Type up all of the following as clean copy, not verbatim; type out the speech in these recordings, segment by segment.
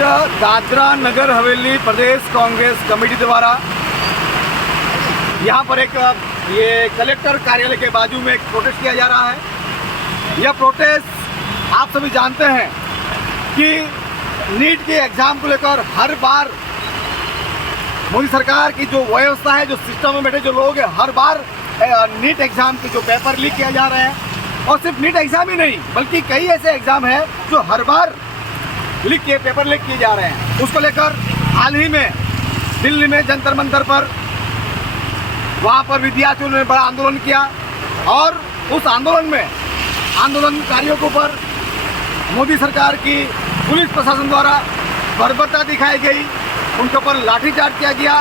दादरा नगर हवेली प्रदेश Congress committee द्वारा यहाँ पर एक ये कलेक्टर कार्यालय के बाजू में एक प्रोटेस्ट किया जा रहा है। यह प्रोटेस्ट आप सभी जानते हैं कि नीट के एग्ज़ाम को लेकर हर बार मोदी सरकार की जो व्यवस्था है, जो सिस्टम में बैठे जो लोग हैं, हर बार नीट एग्ज़ाम के जो पेपर लीक किया जा रहे हैं। और सिर्फ नीट एग्ज़ाम ही नहीं बल्कि कई ऐसे एग्ज़ाम हैं जो हर बार पेपर लीक किए जा रहे हैं। उसको लेकर हाल ही में दिल्ली में जंतर मंतर पर वहाँ पर विद्यार्थियों ने बड़ा आंदोलन किया और उस आंदोलन में आंदोलनकारियों के ऊपर मोदी सरकार की पुलिस प्रशासन द्वारा बर्बरता दिखाई गई, उनके ऊपर लाठीचार्ज किया गया।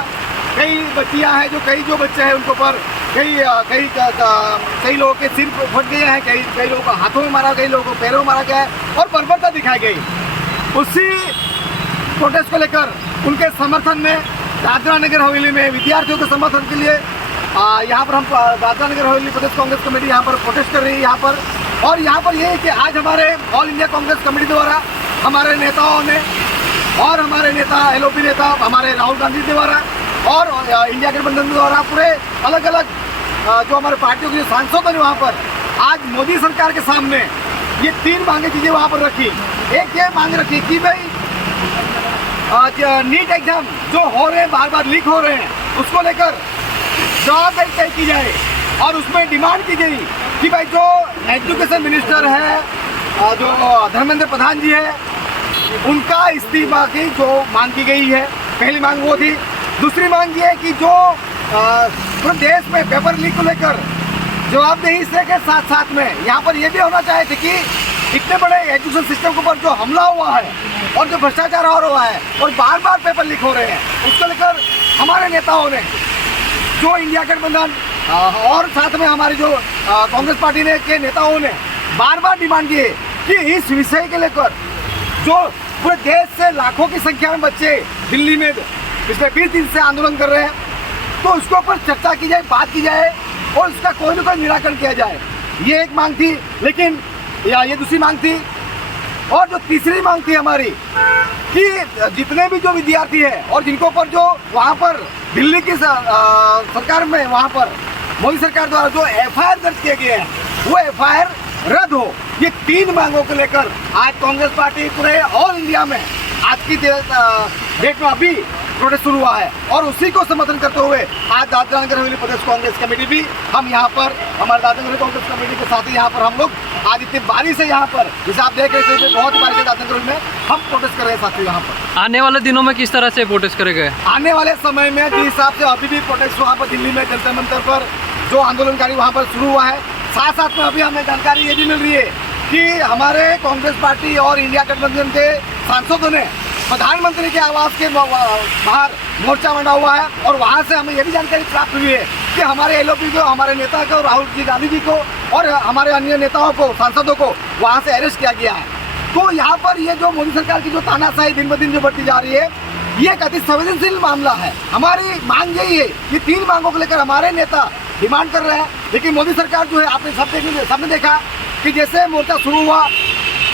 कई बच्चियां हैं जो बच्चे हैं उनके ऊपर कई लोगों के सिर फट गए हैं, कई लोगों को हाथों में मारा, कई लोगों को पैरों में मारा गया है और बर्बरता दिखाई गई। उसी प्रोटेस्ट को लेकर उनके समर्थन में दादरा नगर हवेली में विद्यार्थियों के समर्थन के लिए यहाँ पर हम दादरा नगर हवेली प्रदेश कांग्रेस कमेटी यहाँ पर प्रोटेस्ट कर रही है यहाँ पर। और यहाँ पर ये है कि आज हमारे ऑल इंडिया कांग्रेस कमेटी द्वारा हमारे नेताओं ने और हमारे नेता एलओपी नेता हमारे राहुल गांधी द्वारा और इंडिया गठबंधन द्वारा पूरे अलग अलग जो हमारे पार्टियों के जो सांसद हैं वहाँ पर आज मोदी सरकार के सामने ये 3 मांगे चीज़ें वहाँ पर रखी। एक ये मांग रखी कि भाई नीट एग्जाम जो हो रहे हैं, बार बार लीक हो रहे हैं, उसको लेकर जवाबदेही तय की जाए। और उसमें डिमांड की गई कि भाई जो एजुकेशन मिनिस्टर है, जो धर्मेंद्र प्रधान जी है, उनका इस्तीफा की जो मांग की गई है, पहली मांग वो थी। दूसरी मांग ये है कि जो पूरे देश में पेपर लीक को लेकर जवाबदेही से के साथ साथ में यहाँ पर ये भी होना चाहते कि इतने बड़े एजुकेशन सिस्टम के ऊपर जो हमला हुआ है और जो भ्रष्टाचार हो रहा है और बार बार पेपर लीक हो रहे हैं, उसको लेकर हमारे नेताओं ने जो इंडिया गठबंधन और साथ में हमारी जो कांग्रेस पार्टी ने के नेताओं ने बार बार डिमांड की है कि इस विषय के लेकर जो पूरे देश से लाखों की संख्या में बच्चे दिल्ली में पिछले 20 दिन से आंदोलन कर रहे हैं, तो उसके ऊपर चर्चा की जाए, बात की जाए और उसका कोई न कोई निराकरण किया जाए। ये एक मांग थी, लेकिन ये दूसरी मांग थी। और जो तीसरी मांग थी हमारी कि जितने भी जो विद्यार्थी है और जिनको ऊपर जो वहाँ पर दिल्ली की सरकार में वहाँ पर मोदी सरकार द्वारा जो एफआईआर दर्ज किए गए हैं, वो एफआईआर रद्द हो। ये 3 मांगों को लेकर आज कांग्रेस पार्टी पूरे ऑल इंडिया में आज की डेट में अभी प्रोटेस्ट शुरू हुआ है। और उसी को समर्थन करते हुए आज दादरा नगर हवेली प्रदेश कांग्रेस कमेटी भी हम यहाँ पर हमारे दादरा नगर कांग्रेस कमेटी के साथ ही यहाँ पर हम लोग आज इतनी बारिश है यहाँ पर, जैसे आप देख रहे थे बहुत ही बारिश है दादरा नगर में, हम प्रोटेस्ट कर रहे हैं साथियों। यहाँ पर आने वाले दिनों में किस तरह से प्रोटेस्ट करेंगे? आने वाले समय में जिस हिसाब से अभी भी प्रोटेस्ट वहाँ पर दिल्ली में जंतर मंतर पर जो आंदोलनकारी वहाँ पर शुरू हुआ है, साथ साथ में अभी हमें जानकारी ये भी मिल रही है कि हमारे कांग्रेस पार्टी और इंडिया गठबंधन के सांसदों ने प्रधानमंत्री के आवास के बाहर मोर्चा बना हुआ है। और वहाँ से हमें ये भी जानकारी प्राप्त हुई है कि हमारे एलओपी को, हमारे नेता को, राहुल जी गांधी जी को और हमारे अन्य नेताओं को, सांसदों को वहाँ से अरेस्ट किया गया है। तो यहाँ पर ये जो मोदी सरकार की जो तानाशाही दिन ब दिन जो बढ़ती जा रही है, ये एक अति संवेदनशील मामला है। हमारी मांग यही है, ये 3 मांगों को लेकर हमारे नेता डिमांड कर रहे हैं, लेकिन मोदी सरकार जो है आपने सबने देखा कि जैसे मोर्चा शुरू हुआ,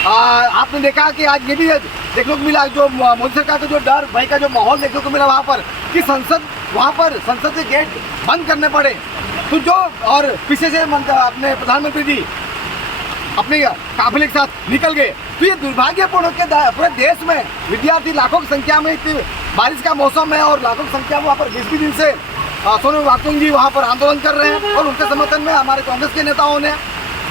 आपने देखा कि आज ये भी देखने को मिला जो मोदी सरकार का जो डर भय का जो माहौल देखने को मिला वहाँ पर कि संसद के गेट बंद करने पड़े। तो जो और पीछे से अपने प्रधानमंत्री जी अपने काफिले के साथ निकल गए। तो ये दुर्भाग्यपूर्ण के पूरे देश में विद्यार्थी लाखों की संख्या में, इतनी बारिश का मौसम है और लाखों की संख्या में वहाँ पर 20 दिन से सोनू वाकचुंग जी वहाँ पर आंदोलन कर रहे हैं और उनके समर्थन में हमारे कांग्रेस के नेताओं ने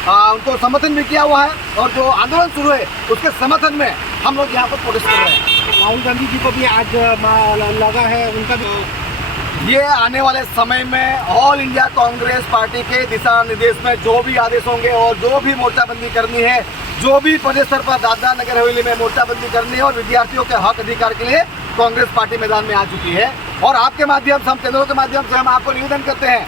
उनको समर्थन भी किया हुआ है। और जो आंदोलन शुरू है उसके समर्थन में हम लोग यहाँ पर प्रोटेस्ट कर रहे हैं। राहुल गांधी जी को भी आज लगा है, उनका भी ये आने वाले समय में ऑल इंडिया कांग्रेस पार्टी के दिशा निर्देश में जो भी आदेश होंगे और जो भी मोर्चाबंदी करनी है, जो भी प्रदेश स्तर पर दादरा नगर हवेली में मोर्चाबंदी करनी है और विद्यार्थियों के हक अधिकार के लिए कांग्रेस पार्टी मैदान में आ चुकी है। और आपके माध्यम से, हम चैनलों के माध्यम से हम आपको निवेदन करते हैं,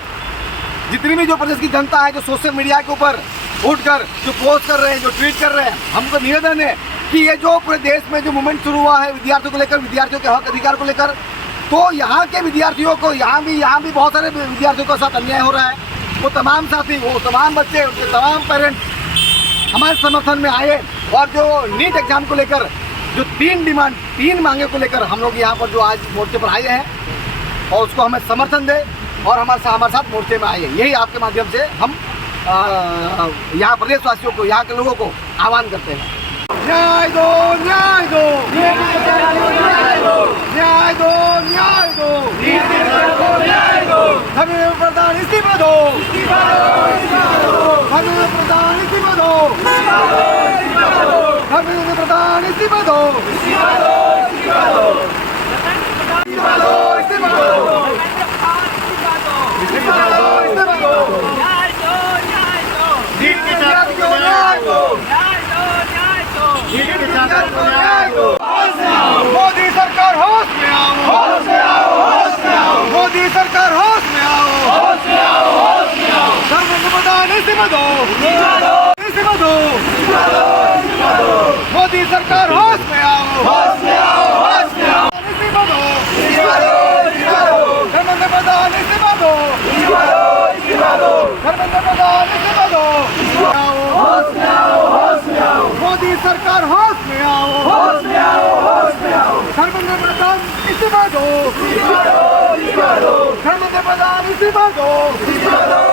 जितनी भी जो प्रदेश की जनता है जो सोशल मीडिया के ऊपर उठकर जो पोस्ट कर रहे हैं, जो ट्वीट कर रहे हैं, हमको निवेदन है कि ये जो पूरे देश में जो मूवमेंट शुरू हुआ है विद्यार्थियों को लेकर, विद्यार्थियों के हक अधिकार को लेकर, तो यहाँ के विद्यार्थियों को यहाँ भी बहुत सारे विद्यार्थियों के साथ अन्याय हो रहा है। वो तमाम साथी, वो तमाम बच्चे, उनके तमाम पेरेंट्स हमारे समर्थन में आए और जो नीट एग्जाम को लेकर जो तीन मांगे को लेकर हम लोग यहाँ पर जो आज मोर्चे पर आए हैं और उसको हमें समर्थन दे और हमारे साथ मोर्चे में आए हैं। यही आपके माध्यम से हम यहाँ प्रदेशवासियों को, यहाँ के लोगों को आह्वान करते हैं। न्याय दो, न्याय दो, न्याय दो, न्याय दो, न्याय दो, न्याय दो, धर्मेंद्र प्रधान इस्तीफा दो, धर्मेंद्र प्रधान इस्तीफा दो, धर्मेंद्र प्रधान इस्तीफा दो, इस्तीफा दो, इस्तीफा दो, इस्तीफा दो, इस्तीफा दो, इस्तीफा दो, नीट के साथ क्यों न्याय दो, नीट के साथ क्यों न्याय दो, मोदी सरकार होश में आओ, होश में आओ, होश में आओ, मोदी सरकार होश में आओ, होश में आओ, होश में आओ, धर्मेंद्र प्रधान इस्तीफा दो, इस्तीफा दो, इस्तीफा दो, मोदी सरकार होश में आओ, होश में आओ, होश में आओ, इस्तीफा दो, इस्तीफा दो, इस्तीफा दो, धर्मेंद्र प्रधान इस्तीफा दो, इस्तीफा दो, इस्तीफा दो, धर्मेंद्र प्रधान इस्तीफा दो, होश में आओ, होश में आओ, मोदी सरकार होश में आओ, होश में आओ, होश में आओ, धर्मेंद्र प्रधान इस्तीफा दो, इस्तीफा दो, इस्तीफा दो, धर्मेंद्र प्रधान इस्तीफा दो, इस्तीफा दो।